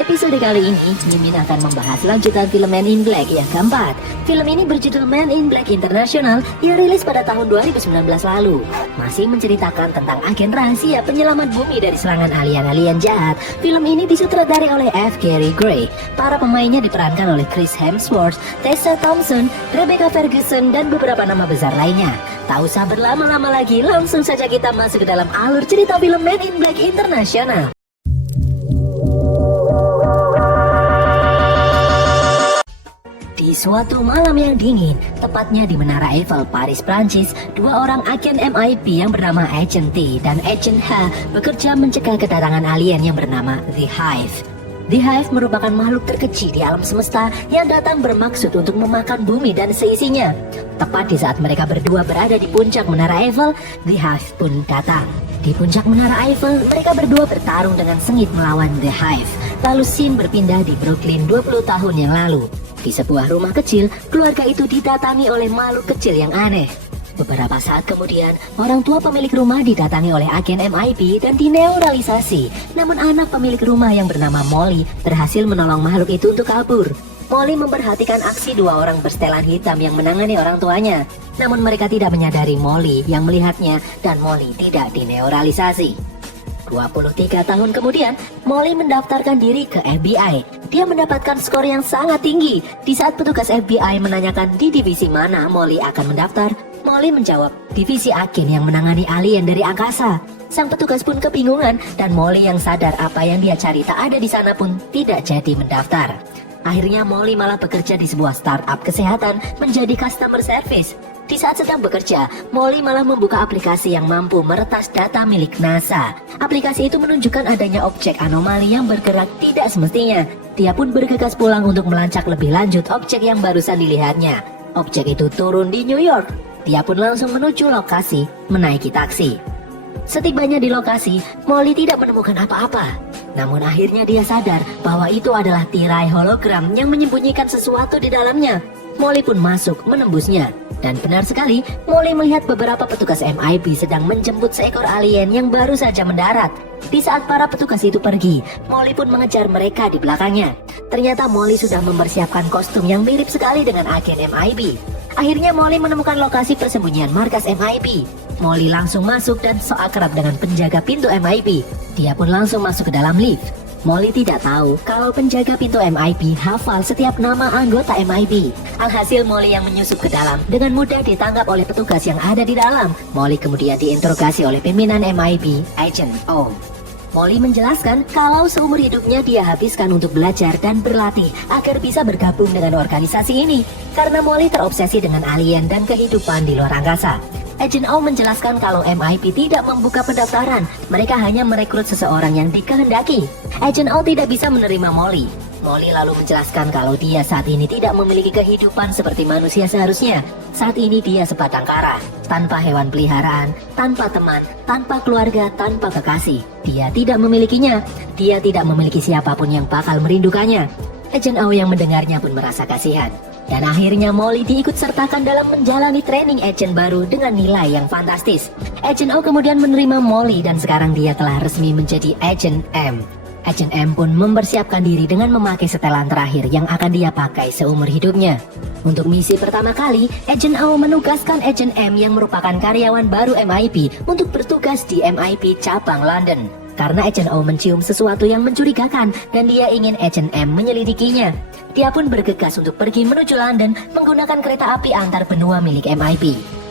Episode kali ini, Mimin akan membahas lanjutan film Men in Black yang keempat. Film ini berjudul Men in Black International yang rilis pada tahun 2019 lalu. Masih menceritakan tentang agen rahasia penyelamat bumi dari serangan alien-alien jahat. Film ini disutradarai oleh F. Gary Gray. Para pemainnya diperankan oleh Chris Hemsworth, Tessa Thompson, Rebecca Ferguson, dan beberapa nama besar lainnya. Tak usah berlama-lama lagi, langsung saja kita masuk ke dalam alur cerita film Men in Black International. Di suatu malam yang dingin, tepatnya di Menara Eiffel, Paris, Prancis, dua orang agen MI5 yang bernama Agent T dan Agent H bekerja mencegah kedatangan alien yang bernama The Hive. The Hive merupakan makhluk terkecil di alam semesta yang datang bermaksud untuk memakan bumi dan seisinya. Tepat di saat mereka berdua berada di puncak Menara Eiffel, The Hive pun datang. Di puncak Menara Eiffel, mereka berdua bertarung dengan sengit melawan The Hive. Lalu scene berpindah di Brooklyn 20 tahun yang lalu. Di sebuah rumah kecil, keluarga itu didatangi oleh makhluk kecil yang aneh. Beberapa saat kemudian, orang tua pemilik rumah didatangi oleh agen MI5 dan dineuralisasi. Namun anak pemilik rumah yang bernama Molly berhasil menolong makhluk itu untuk kabur. Molly memperhatikan aksi dua orang bersetelan hitam yang menangani orang tuanya. Namun mereka tidak menyadari Molly yang melihatnya dan Molly tidak dineuralisasi. 23 tahun kemudian, Molly mendaftarkan diri ke FBI. Dia mendapatkan skor yang sangat tinggi. Di saat petugas FBI menanyakan di divisi mana Molly akan mendaftar, Molly menjawab, divisi agen yang menangani alien dari angkasa. Sang petugas pun kebingungan dan Molly yang sadar apa yang dia cari tak ada di sana pun tidak jadi mendaftar. Akhirnya Molly malah bekerja di sebuah startup kesehatan menjadi customer service. Di saat sedang bekerja, Molly malah membuka aplikasi yang mampu meretas data milik NASA. Aplikasi itu menunjukkan adanya objek anomali yang bergerak tidak semestinya. Dia pun bergegas pulang untuk melacak lebih lanjut objek yang barusan dilihatnya. Objek itu turun di New York. Dia pun langsung menuju lokasi, menaiki taksi. Setibanya di lokasi, Molly tidak menemukan apa-apa. Namun akhirnya dia sadar bahwa itu adalah tirai hologram yang menyembunyikan sesuatu di dalamnya. Molly pun masuk menembusnya. Dan benar sekali, Molly melihat beberapa petugas MI5 sedang menjemput seekor alien yang baru saja mendarat. Di saat para petugas itu pergi, Molly pun mengejar mereka di belakangnya. Ternyata Molly sudah mempersiapkan kostum yang mirip sekali dengan agen MI5. Akhirnya Molly menemukan lokasi persembunyian markas MI5. Molly langsung masuk dan sok akrab dengan penjaga pintu MI5. Dia pun langsung masuk ke dalam lift. Molly tidak tahu kalau penjaga pintu MI5 hafal setiap nama anggota MI5. Alhasil Molly yang menyusup ke dalam dengan mudah ditangkap oleh petugas yang ada di dalam. Molly kemudian diinterogasi oleh pimpinan MI5, Agent O. Molly menjelaskan kalau seumur hidupnya dia habiskan untuk belajar dan berlatih agar bisa bergabung dengan organisasi ini. Karena Molly terobsesi dengan alien dan kehidupan di luar angkasa. Agent O menjelaskan kalau MI5 tidak membuka pendaftaran, mereka hanya merekrut seseorang yang dikehendaki. Agent O tidak bisa menerima Molly. Molly lalu menjelaskan kalau dia saat ini tidak memiliki kehidupan seperti manusia seharusnya. Saat ini dia sebatang kara, tanpa hewan peliharaan, tanpa teman, tanpa keluarga, tanpa kekasih. Dia tidak memilikinya. Dia tidak memiliki siapapun yang bakal merindukannya. Agent O yang mendengarnya pun merasa kasihan. Dan akhirnya Molly diikut sertakan dalam menjalani training agent baru dengan nilai yang fantastis. Agent O kemudian menerima Molly dan sekarang dia telah resmi menjadi Agent M. Agent M pun mempersiapkan diri dengan memakai setelan terakhir yang akan dia pakai seumur hidupnya. Untuk misi pertama kali, Agent O menugaskan Agent M yang merupakan karyawan baru MI5 untuk bertugas di MI5 cabang London. Karena Agent O mencium sesuatu yang mencurigakan dan dia ingin Agent M menyelidikinya. Dia pun bergegas untuk pergi menuju London menggunakan kereta api antar benua milik MI5.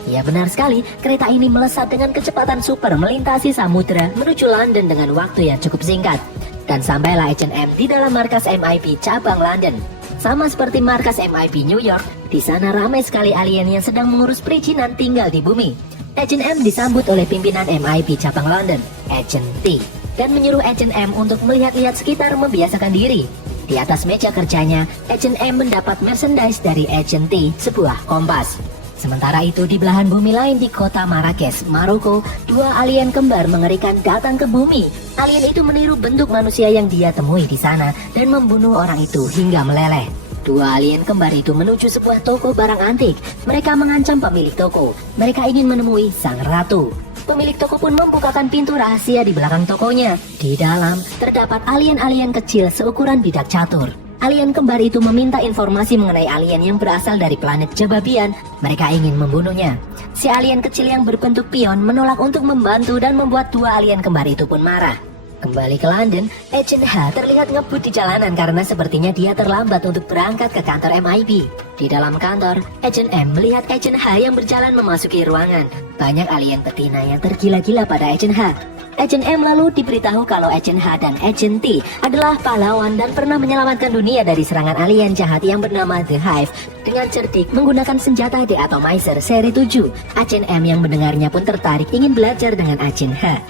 Ya benar sekali, kereta ini melesat dengan kecepatan super melintasi samudera menuju London dengan waktu yang cukup singkat. Dan sampailah Agent M di dalam markas MI5 cabang London. Sama seperti markas MI5 New York, di sana ramai sekali alien yang sedang mengurus perizinan tinggal di bumi. Agent M disambut oleh pimpinan MI5 cabang London, Agent T, dan menyuruh Agent M untuk melihat-lihat sekitar membiasakan diri. Di atas meja kerjanya, Agent M mendapat merchandise dari Agent T, sebuah kompas. Sementara itu di belahan bumi lain di kota Marrakesh, Maroko, dua alien kembar mengerikan datang ke bumi. Alien itu meniru bentuk manusia yang dia temui di sana dan membunuh orang itu hingga meleleh. Dua alien kembar itu menuju sebuah toko barang antik. Mereka mengancam pemilik toko. Mereka ingin menemui sang ratu. Pemilik toko pun membukakan pintu rahasia di belakang tokonya. Di dalam terdapat alien-alien kecil seukuran bidak catur. Alien kembar itu meminta informasi mengenai alien yang berasal dari planet Jababian. Mereka ingin membunuhnya. Si alien kecil yang berbentuk pion menolak untuk membantu dan membuat dua alien kembar itu pun marah. Kembali ke London, Agent H terlihat ngebut di jalanan karena sepertinya dia terlambat untuk berangkat ke kantor MIB. Di dalam kantor, Agent M melihat Agent H yang berjalan memasuki ruangan. Banyak alien betina yang tergila-gila pada Agent H. Agent M lalu diberitahu kalau Agent H dan Agent T adalah pahlawan dan pernah menyelamatkan dunia dari serangan alien jahat yang bernama The Hive dengan cerdik menggunakan senjata The Atomizer seri 7. Agent M yang mendengarnya pun tertarik ingin belajar dengan Agent H.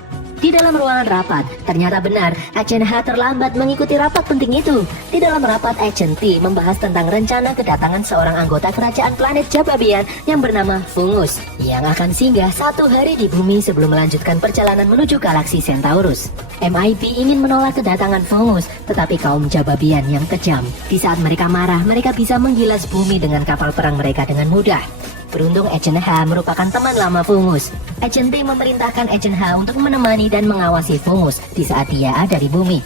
Di dalam ruangan rapat, ternyata benar Agent H terlambat mengikuti rapat penting itu. Di dalam rapat, Agent T membahas tentang rencana kedatangan seorang anggota kerajaan planet Jababian yang bernama Fungus, yang akan singgah 1 hari di bumi sebelum melanjutkan perjalanan menuju galaksi Centaurus. MIB ingin menolak kedatangan Fungus, tetapi kaum Jababian yang kejam. Di saat mereka marah, mereka bisa menggilas bumi dengan kapal perang mereka dengan mudah. Beruntung Agent H merupakan teman lama Fungus. Agent T memerintahkan Agent H untuk menemani dan mengawasi Fungus di saat dia ada di bumi.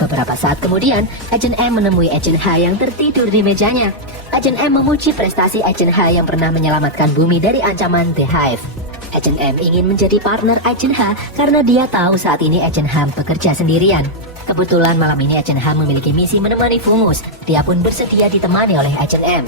Beberapa saat kemudian, Agent M menemui Agent H yang tertidur di mejanya. Agent M memuji prestasi Agent H yang pernah menyelamatkan bumi dari ancaman The Hive. Agent M ingin menjadi partner Agent H karena dia tahu saat ini Agent H bekerja sendirian. Kebetulan malam ini Agent H memiliki misi menemani Fungus. Dia pun bersedia ditemani oleh Agent M.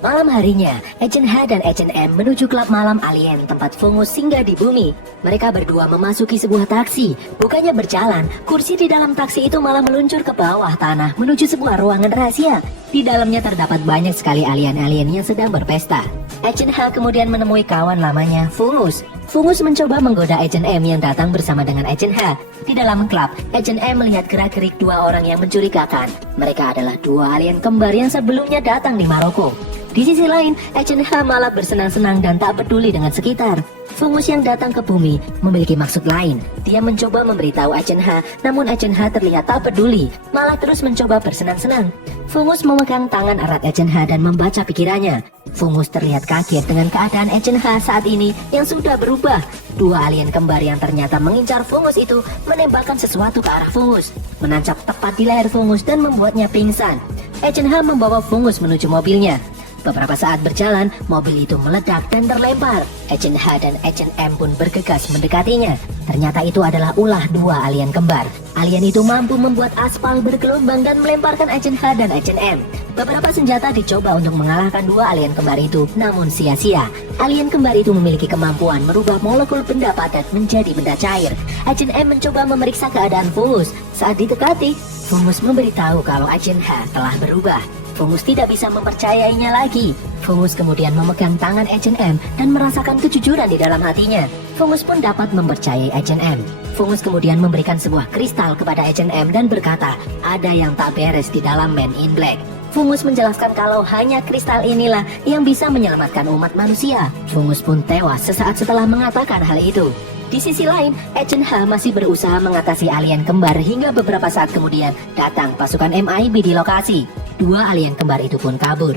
Malam harinya, Agent H dan Agent M menuju klub malam alien tempat Fungus singgah di bumi. Mereka berdua memasuki sebuah taksi. Bukannya berjalan, kursi di dalam taksi itu malah meluncur ke bawah tanah menuju sebuah ruangan rahasia. Di dalamnya terdapat banyak sekali alien-alien yang sedang berpesta. Agent H kemudian menemui kawan lamanya, Fungus. Fungus mencoba menggoda Agent M yang datang bersama dengan Agent H. Di dalam klub, Agent M melihat gerak-gerik dua orang yang mencurigakan. Mereka adalah dua alien kembar yang sebelumnya datang di Maroko. Di sisi lain, Agent H malah bersenang-senang dan tak peduli dengan sekitar. Fungus yang datang ke bumi memiliki maksud lain. Dia mencoba memberitahu Agent H, namun Agent H terlihat tak peduli, malah terus mencoba bersenang-senang. Fungus memegang tangan erat Agent H dan membaca pikirannya. Fungus terlihat kaget dengan keadaan Agent H saat ini yang sudah berubah. Dua alien kembar yang ternyata mengincar Fungus itu menembakkan sesuatu ke arah Fungus, menancap tepat di leher Fungus dan membuatnya pingsan. Agent H membawa Fungus menuju mobilnya. Beberapa saat berjalan, mobil itu meledak dan terlempar. Agent H dan Agent M pun bergegas mendekatinya. Ternyata itu adalah ulah dua alien kembar. Alien itu mampu membuat aspal bergelombang dan melemparkan Agent H dan Agent M. Beberapa senjata dicoba untuk mengalahkan dua alien kembar itu, namun sia-sia. Alien kembar itu memiliki kemampuan merubah molekul benda padat menjadi benda cair. Agent M mencoba memeriksa keadaan Fungus. Saat didekati, Fungus memberitahu kalau Agent H telah berubah. Fungus tidak bisa mempercayainya lagi. Fungus kemudian memegang tangan Agent M dan merasakan kejujuran di dalam hatinya. Fungus pun dapat mempercayai Agent M. Fungus kemudian memberikan sebuah kristal kepada Agent M dan berkata, ada yang tak beres di dalam Man in Black. Fungus menjelaskan kalau hanya kristal inilah yang bisa menyelamatkan umat manusia. Fungus pun tewas sesaat setelah mengatakan hal itu. Di sisi lain, Agent H masih berusaha mengatasi alien kembar hingga beberapa saat kemudian datang pasukan MIB di lokasi. Dua alien kembar itu pun kabur.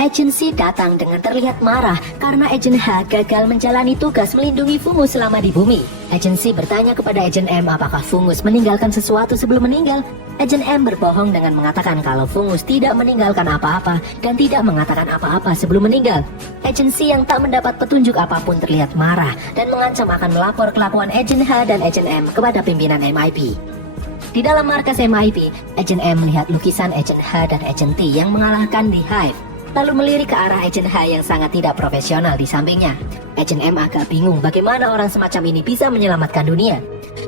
Agent C datang dengan terlihat marah karena Agent H gagal menjalani tugas melindungi Fungus selama di bumi. Agent C bertanya kepada Agent M apakah Fungus meninggalkan sesuatu sebelum meninggal. Agent M berbohong dengan mengatakan kalau Fungus tidak meninggalkan apa-apa dan tidak mengatakan apa-apa sebelum meninggal. Agent C yang tak mendapat petunjuk apapun terlihat marah dan mengancam akan melapor kelakuan Agent H dan Agent M kepada pimpinan MIB. Di dalam markas MIB, Agent M melihat lukisan Agent H dan Agent T yang mengalahkan The Hive, lalu melirik ke arah Agent H yang sangat tidak profesional di sampingnya. Agent M agak bingung bagaimana orang semacam ini bisa menyelamatkan dunia.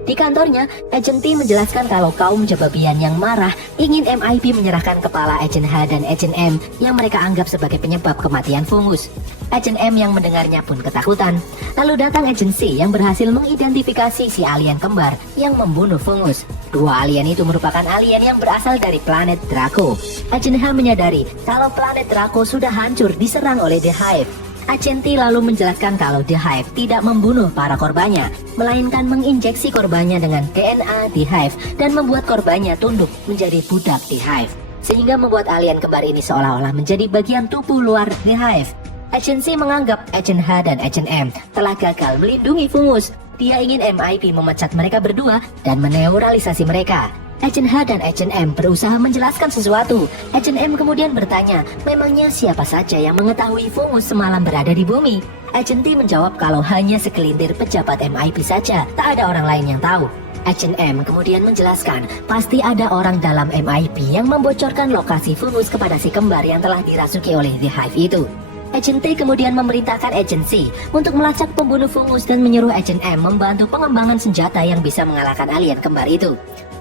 Di kantornya, Agent T menjelaskan kalau kaum Jababian yang marah ingin MIB menyerahkan kepala Agent H dan Agent M yang mereka anggap sebagai penyebab kematian Fungus. Agent M yang mendengarnya pun ketakutan. Lalu datang Agent C yang berhasil mengidentifikasi si alien kembar yang membunuh Fungus. Dua alien itu merupakan alien yang berasal dari planet Draco. Agent H menyadari kalau planet Draco sudah hancur diserang oleh The Hive. Agent T lalu menjelaskan kalau The Hive tidak membunuh para korbannya, melainkan menginjeksi korbannya dengan DNA The Hive dan membuat korbannya tunduk menjadi budak The Hive, sehingga membuat alien kembar ini seolah-olah menjadi bagian tubuh luar The Hive. Agent C menganggap Agent H dan Agent M telah gagal melindungi Fungus. Dia ingin MIP memecat mereka berdua dan meneuralisasi mereka. Agent H dan Agent M berusaha menjelaskan sesuatu. Agent M kemudian bertanya, memangnya siapa saja yang mengetahui Fungus semalam berada di bumi? Agent T menjawab kalau hanya segelintir pejabat MIP saja, tak ada orang lain yang tahu. Agent M kemudian menjelaskan, pasti ada orang dalam MIP yang membocorkan lokasi Fungus kepada si kembar yang telah dirasuki oleh The Hive itu. Agent T kemudian memerintahkan Agent C untuk melacak pembunuh Fungus dan menyuruh Agent M membantu pengembangan senjata yang bisa mengalahkan alien kembar itu.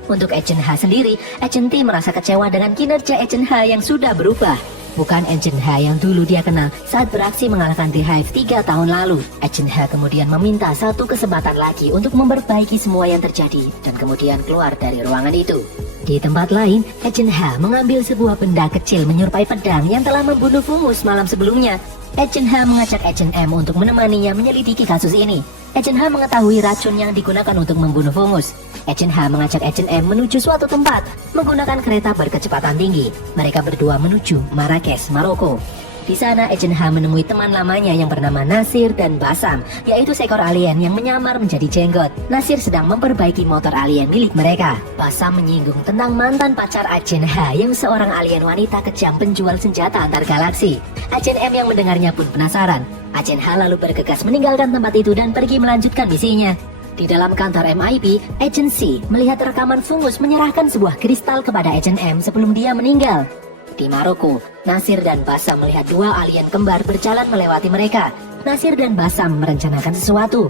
Untuk Agent H sendiri, Agent T merasa kecewa dengan kinerja Agent H yang sudah berubah. Bukan Agent H yang dulu dia kenal saat beraksi mengalahkan The Hive 3 tahun lalu. Agent H kemudian meminta satu kesempatan lagi untuk memperbaiki semua yang terjadi dan kemudian keluar dari ruangan itu. Di tempat lain, Agent H mengambil sebuah benda kecil menyerupai pedang yang telah membunuh Fungus malam sebelumnya. Agent H mengajak Agent M untuk menemaninya menyelidiki kasus ini. Agent H mengetahui racun yang digunakan untuk membunuh Fungus. Agent H mengajak Agent M menuju suatu tempat menggunakan kereta berkecepatan tinggi. Mereka berdua menuju Marrakesh, Maroko. Di sana Agent H menemui teman lamanya yang bernama Nasir dan Basam, yaitu seekor alien yang menyamar menjadi jenggot. Nasir sedang memperbaiki motor alien milik mereka. Basam menyinggung tentang mantan pacar Agent H yang seorang alien wanita kejam penjual senjata antar galaksi. Agent M yang mendengarnya pun penasaran. Agent H lalu bergegas meninggalkan tempat itu dan pergi melanjutkan misinya. Di dalam kantor MIP, Agent C melihat rekaman Fungus menyerahkan sebuah kristal kepada Agent M sebelum dia meninggal. Di Maroko, Nasir dan Basam melihat dua alien kembar berjalan melewati mereka. Nasir dan Basam merencanakan sesuatu.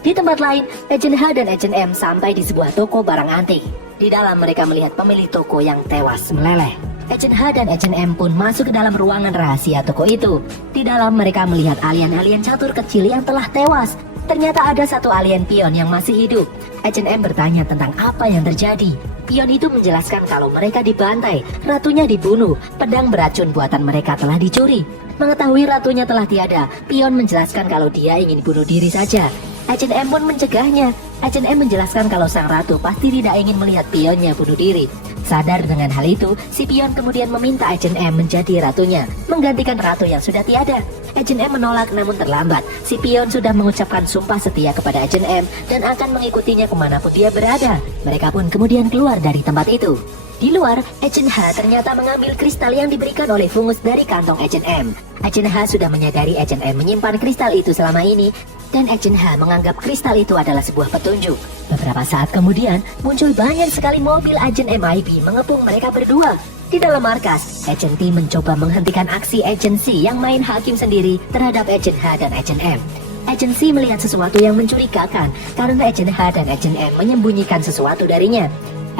Di tempat lain, Agent H dan Agent M sampai di sebuah toko barang antik. Di dalam mereka melihat pemilik toko yang tewas meleleh. Agent H dan Agent M pun masuk ke dalam ruangan rahasia toko itu. Di dalam mereka melihat alien-alien catur kecil yang telah tewas. Ternyata ada satu alien pion yang masih hidup. Agent M bertanya tentang apa yang terjadi. Pion itu menjelaskan kalau mereka dibantai, ratunya dibunuh, pedang beracun buatan mereka telah dicuri. Mengetahui ratunya telah tiada, Pion menjelaskan kalau dia ingin bunuh diri saja. Agent M pun mencegahnya. Agent M menjelaskan kalau sang ratu pasti tidak ingin melihat pionnya bunuh diri. Sadar dengan hal itu, si Pion kemudian meminta Agent M menjadi ratunya, menggantikan ratu yang sudah tiada. Agent M menolak namun terlambat. Si Pion sudah mengucapkan sumpah setia kepada Agent M dan akan mengikutinya kemanapun dia berada. Mereka pun kemudian keluar dari tempat itu. Di luar, Agent H ternyata mengambil kristal yang diberikan oleh Fungus dari kantong Agent M. Agent H sudah menyadari Agent M menyimpan kristal itu selama ini, dan Agent H menganggap kristal itu adalah sebuah petunjuk. Beberapa saat kemudian, muncul banyak sekali mobil Agent MIP mengepung mereka berdua. Di dalam markas, Agent T mencoba menghentikan aksi Agent C yang main hakim sendiri terhadap Agent H dan Agent M. Agent C melihat sesuatu yang mencurigakan karena Agent H dan Agent M menyembunyikan sesuatu darinya.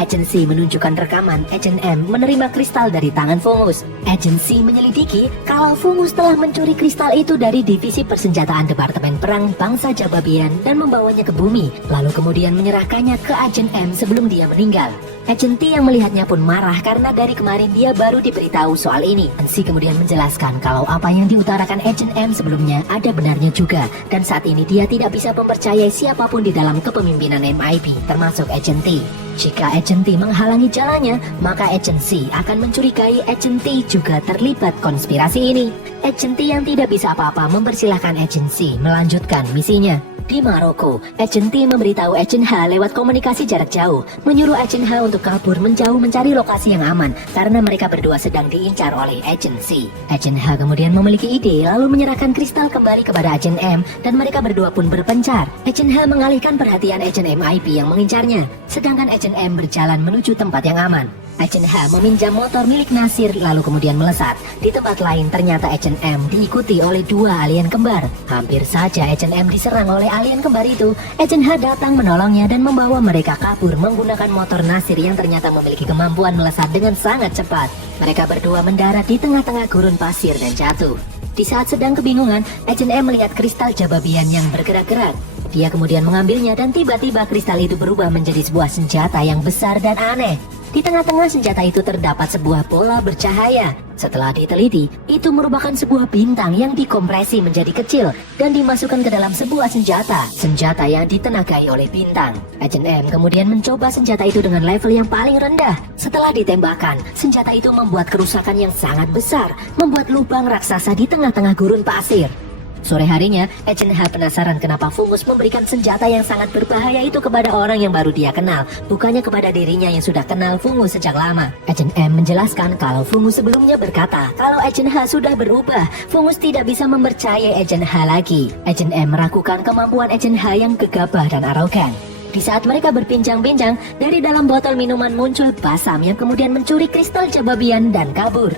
Agent C menunjukkan rekaman Agent M menerima kristal dari tangan Fungus. Agent C menyelidiki kalau Fungus telah mencuri kristal itu dari divisi persenjataan Departemen Perang Bangsa Jababian dan membawanya ke bumi, lalu kemudian menyerahkannya ke Agent M sebelum dia meninggal. Agent T yang melihatnya pun marah karena dari kemarin dia baru diberitahu soal ini. Agent C kemudian menjelaskan kalau apa yang diutarakan Agent M sebelumnya ada benarnya juga, dan saat ini dia tidak bisa mempercayai siapapun di dalam kepemimpinan MIP, termasuk Agent T. Jika Agent T menghalangi jalannya, maka Agent C akan mencurigai Agent T juga terlibat konspirasi ini. Agent T yang tidak bisa apa-apa mempersilahkan Agent C melanjutkan misinya. Di Maroko, Agent T memberitahu Agent H lewat komunikasi jarak jauh, menyuruh Agent H untuk kabur menjauh mencari lokasi yang aman karena mereka berdua sedang diincar oleh Agent C. Agent H kemudian memiliki ide lalu menyerahkan kristal kembali kepada Agent M dan mereka berdua pun berpencar. Agent H mengalihkan perhatian Agent MIP yang mengincarnya, sedangkan Agent M berjalan menuju tempat yang aman. Agent H meminjam motor milik Nasir lalu kemudian melesat. Di tempat lain ternyata Agent M diikuti oleh dua alien kembar. Hampir saja Agent M diserang oleh alien kembar itu. Agent H datang menolongnya dan membawa mereka kabur menggunakan motor Nasir yang ternyata memiliki kemampuan melesat dengan sangat cepat. Mereka berdua mendarat di tengah-tengah gurun pasir dan jatuh. Di saat sedang kebingungan, Agent M melihat kristal Jababian yang bergerak-gerak. Dia kemudian mengambilnya dan tiba-tiba kristal itu berubah menjadi sebuah senjata yang besar dan aneh. Di tengah-tengah senjata itu terdapat sebuah bola bercahaya. Setelah diteliti, itu merupakan sebuah bintang yang dikompresi menjadi kecil dan dimasukkan ke dalam sebuah senjata yang ditenagai oleh bintang. Agent M kemudian mencoba senjata itu dengan level yang paling rendah. Setelah ditembakkan, senjata itu membuat kerusakan yang sangat besar, membuat lubang raksasa di tengah-tengah gurun pasir. Sore harinya, Agent H penasaran kenapa Fungus memberikan senjata yang sangat berbahaya itu kepada orang yang baru dia kenal, bukannya kepada dirinya yang sudah kenal Fungus sejak lama. Agent M menjelaskan kalau Fungus sebelumnya berkata kalau Agent H sudah berubah, Fungus tidak bisa mempercayai Agent H lagi. Agent M meragukan kemampuan Agent H yang gegabah dan arogan. Di saat mereka berbincang-bincang, dari dalam botol minuman muncul Basam yang kemudian mencuri kristal Jababian dan kabur.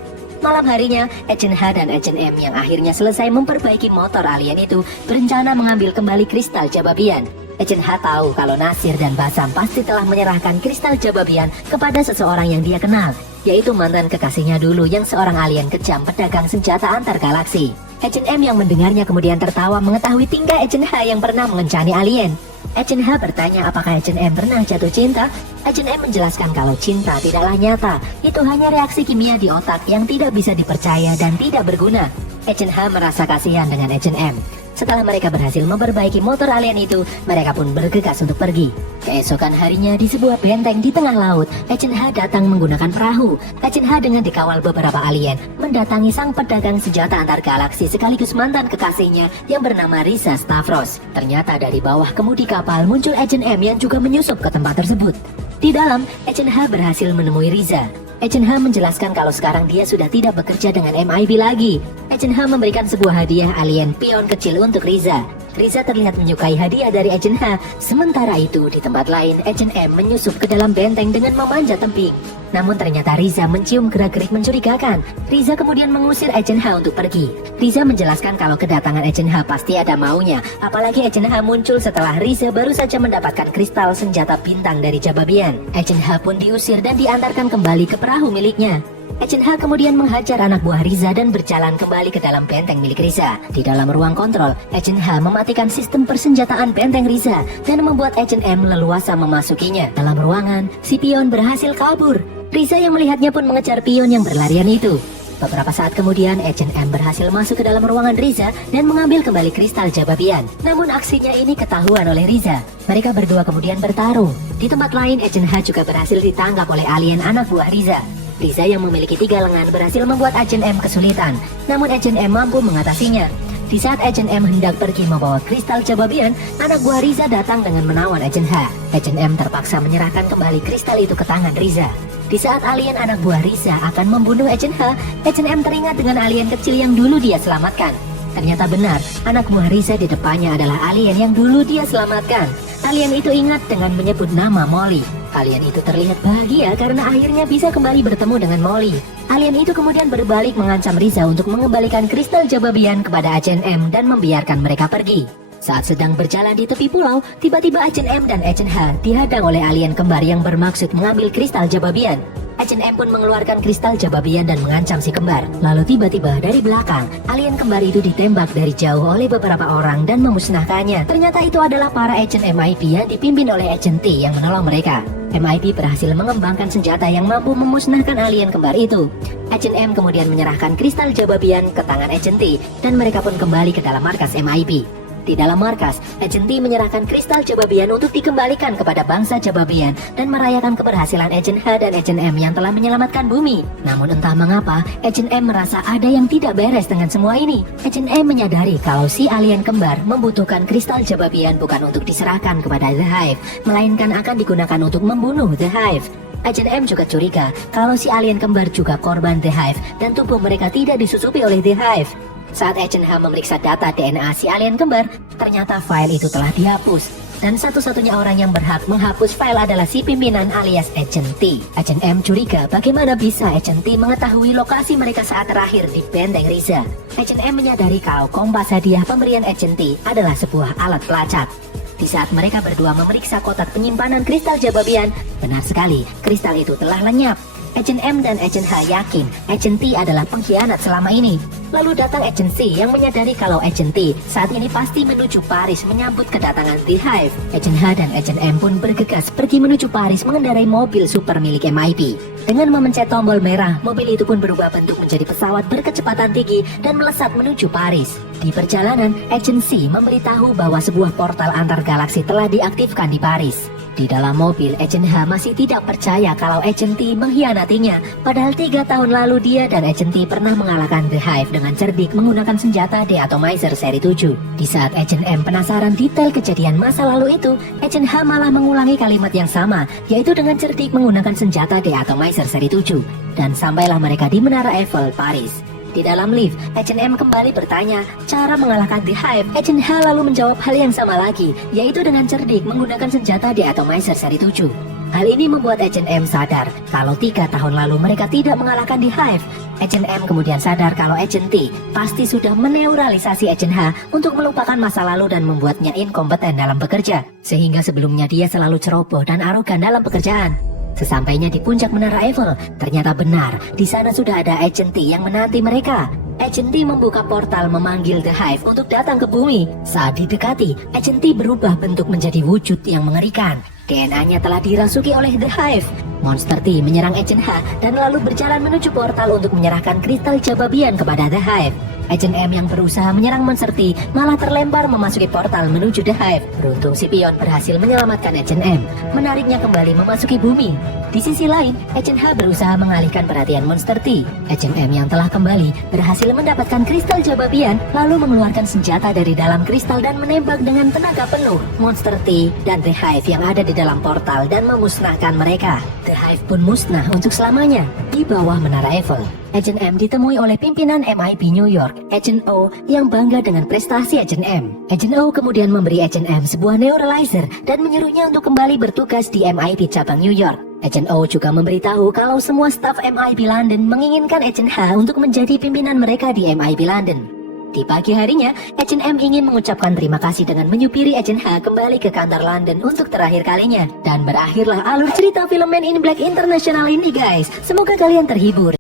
Malam harinya, Agent H dan Agent M yang akhirnya selesai memperbaiki motor alien itu berencana mengambil kembali kristal Jababian. Agent H tahu kalau Nasir dan Basam pasti telah menyerahkan kristal Jababian kepada seseorang yang dia kenal, yaitu mantan kekasihnya dulu yang seorang alien kejam pedagang senjata antar galaksi. Agent M yang mendengarnya kemudian tertawa mengetahui tingkah Agent H yang pernah mengencani alien. Agent H bertanya apakah Agent M pernah jatuh cinta. Agent M menjelaskan kalau cinta tidaklah nyata, itu hanya reaksi kimia di otak yang tidak bisa dipercaya dan tidak berguna. Agent H merasa kasihan dengan Agent M. Setelah mereka berhasil memperbaiki motor alien itu, mereka pun bergegas untuk pergi. Keesokan harinya di sebuah benteng di tengah laut, Agent H datang menggunakan perahu. Agent H dengan dikawal beberapa alien mendatangi sang pedagang senjata antar galaksi sekaligus mantan kekasihnya yang bernama Riza Stavros. Ternyata dari bawah kemudi kapal muncul Agent M yang juga menyusup ke tempat tersebut. Di dalam, Agent H berhasil menemui Riza. Agent H menjelaskan kalau sekarang dia sudah tidak bekerja dengan MIB lagi. Agent H memberikan sebuah hadiah alien pion kecil untuk Riza. Riza terlihat menyukai hadiah dari Agent H. Sementara itu, di tempat lain, Agent M menyusup ke dalam benteng dengan memanjat tebing. Namun ternyata Riza mencium gerak-gerik mencurigakan. Riza kemudian mengusir Agent H untuk pergi. Riza menjelaskan kalau kedatangan Agent H pasti ada maunya. Apalagi Agent H muncul setelah Riza baru saja mendapatkan kristal senjata bintang dari Jababian. Agent H pun diusir dan diantarkan kembali ke perahu miliknya. Agent H kemudian menghajar anak buah Riza dan berjalan kembali ke dalam benteng milik Riza. Di dalam ruang kontrol, Agent H mematikan sistem persenjataan benteng Riza dan membuat Agent M leluasa memasukinya. Dalam ruangan, si pion berhasil kabur. Riza yang melihatnya pun mengejar pion yang berlarian itu. Beberapa saat kemudian, Agent M berhasil masuk ke dalam ruangan Riza dan mengambil kembali kristal Jababian. Namun aksinya ini ketahuan oleh Riza. Mereka berdua kemudian bertarung. Di tempat lain, Agent H juga berhasil ditangkap oleh alien anak buah Riza. Riza yang memiliki 3 lengan berhasil membuat Agent M kesulitan. Namun Agent M mampu mengatasinya. Di saat Agent M hendak pergi membawa kristal Jababian, anak buah Riza datang dengan menawan Agent H. Agent M terpaksa menyerahkan kembali kristal itu ke tangan Riza. Di saat alien anak buah Riza akan membunuh Agent H, Agent M teringat dengan alien kecil yang dulu dia selamatkan. Ternyata benar, anak buah Riza di depannya adalah alien yang dulu dia selamatkan. Alien itu ingat dengan menyebut nama Molly. Alien itu terlihat bahagia karena akhirnya bisa kembali bertemu dengan Molly. Alien itu kemudian berbalik mengancam Riza untuk mengembalikan kristal Jababian kepada Agent M dan membiarkan mereka pergi. Saat sedang berjalan di tepi pulau, tiba-tiba Agent M dan Agent H dihadang oleh alien kembar yang bermaksud mengambil kristal Jababian. Agent M pun mengeluarkan kristal Jababian dan mengancam si kembar. Lalu tiba-tiba dari belakang, alien kembar itu ditembak dari jauh oleh beberapa orang dan memusnahkannya. Ternyata itu adalah para agent MIB yang dipimpin oleh Agent T yang menolong mereka. MIB berhasil mengembangkan senjata yang mampu memusnahkan alien kembar itu. Agent M kemudian menyerahkan kristal Jababian ke tangan Agent T dan mereka pun kembali ke dalam markas MIB. Di dalam markas, Agent T menyerahkan kristal Jababian untuk dikembalikan kepada bangsa Jababian dan merayakan keberhasilan Agent H dan Agent M yang telah menyelamatkan bumi. Namun entah mengapa, Agent M merasa ada yang tidak beres dengan semua ini. Agent M menyadari kalau si alien kembar membutuhkan kristal Jababian bukan untuk diserahkan kepada The Hive, melainkan akan digunakan untuk membunuh The Hive. Agent M juga curiga kalau si alien kembar juga korban The Hive dan tubuh mereka tidak disusupi oleh The Hive. Saat Agent H memeriksa data DNA si alien kembar, ternyata file itu telah dihapus. Dan satu-satunya orang yang berhak menghapus file adalah si pimpinan alias Agent T. Agent M curiga bagaimana bisa Agent T mengetahui lokasi mereka saat terakhir di benteng Riza. Agent M menyadari kalau kompas hadiah pemberian Agent T adalah sebuah alat pelacak. Di saat mereka berdua memeriksa kotak penyimpanan kristal Jababian, benar sekali, kristal itu telah lenyap. Agent M dan Agent H yakin Agent T adalah pengkhianat selama ini. Lalu datang Agent C yang menyadari kalau Agent T saat ini pasti menuju Paris menyambut kedatangan The Hive. Agent H dan Agent M pun bergegas pergi menuju Paris mengendarai mobil super milik MIP. Dengan memencet tombol merah, mobil itu pun berubah bentuk menjadi pesawat berkecepatan tinggi dan melesat menuju Paris. Di perjalanan, Agent C memberitahu bahwa sebuah portal antar galaksi telah diaktifkan di Paris. Di dalam mobil, Agent H masih tidak percaya kalau Agent T mengkhianatinya. Padahal 3 tahun lalu dia dan Agent T pernah mengalahkan The Hive dengan cerdik menggunakan senjata De-Atomizer seri 7. Di saat Agent M penasaran detail kejadian masa lalu itu, Agent H malah mengulangi kalimat yang sama, yaitu dengan cerdik menggunakan senjata De-Atomizer seri 7. Dan sampailah mereka di Menara Eiffel, Paris. Di dalam lift, Agent M kembali bertanya cara mengalahkan The Hive. Agent H lalu menjawab hal yang sama lagi, yaitu dengan cerdik menggunakan senjata De-Atomizer seri 7. Hal ini membuat Agent M sadar kalau 3 tahun lalu mereka tidak mengalahkan The Hive. Agent M kemudian sadar kalau Agent T pasti sudah meneuralisasi Agent H untuk melupakan masa lalu dan membuatnya inkompeten dalam bekerja. Sehingga sebelumnya dia selalu ceroboh dan arogan dalam pekerjaan. Sesampainya di puncak Menara Eiffel, ternyata benar, di sana sudah ada Agent T yang menanti mereka. Agent T membuka portal memanggil The Hive untuk datang ke bumi. Saat didekati, Agent T berubah bentuk menjadi wujud yang mengerikan. DNA-nya telah dirasuki oleh The Hive. Monster T menyerang Agent H dan lalu berjalan menuju portal untuk menyerahkan kristal Jababian kepada The Hive. Agent M yang berusaha menyerang Monster T malah terlempar memasuki portal menuju The Hive. Beruntung si pion berhasil menyelamatkan Agent M, menariknya kembali memasuki bumi. Di sisi lain, Agent H berusaha mengalihkan perhatian Monster T. Agent M yang telah kembali berhasil mendapatkan kristal Jababian, lalu mengeluarkan senjata dari dalam kristal dan menembak dengan tenaga penuh Monster T dan The Hive yang ada di dalam portal dan memusnahkan mereka. The Hive pun musnah untuk selamanya di bawah Menara Eiffel. Agent M ditemui oleh pimpinan MIP New York, Agent O, yang bangga dengan prestasi Agent M. Agent O kemudian memberi Agent M sebuah neuralizer dan menyuruhnya untuk kembali bertugas di MIP cabang New York. Agent O juga memberitahu kalau semua staf MIP London menginginkan Agent H untuk menjadi pimpinan mereka di MIP London. Di pagi harinya, Agent M ingin mengucapkan terima kasih dengan menyupiri Agent H kembali ke kantor London untuk terakhir kalinya. Dan berakhirlah alur cerita film Men in Black International ini guys. Semoga kalian terhibur.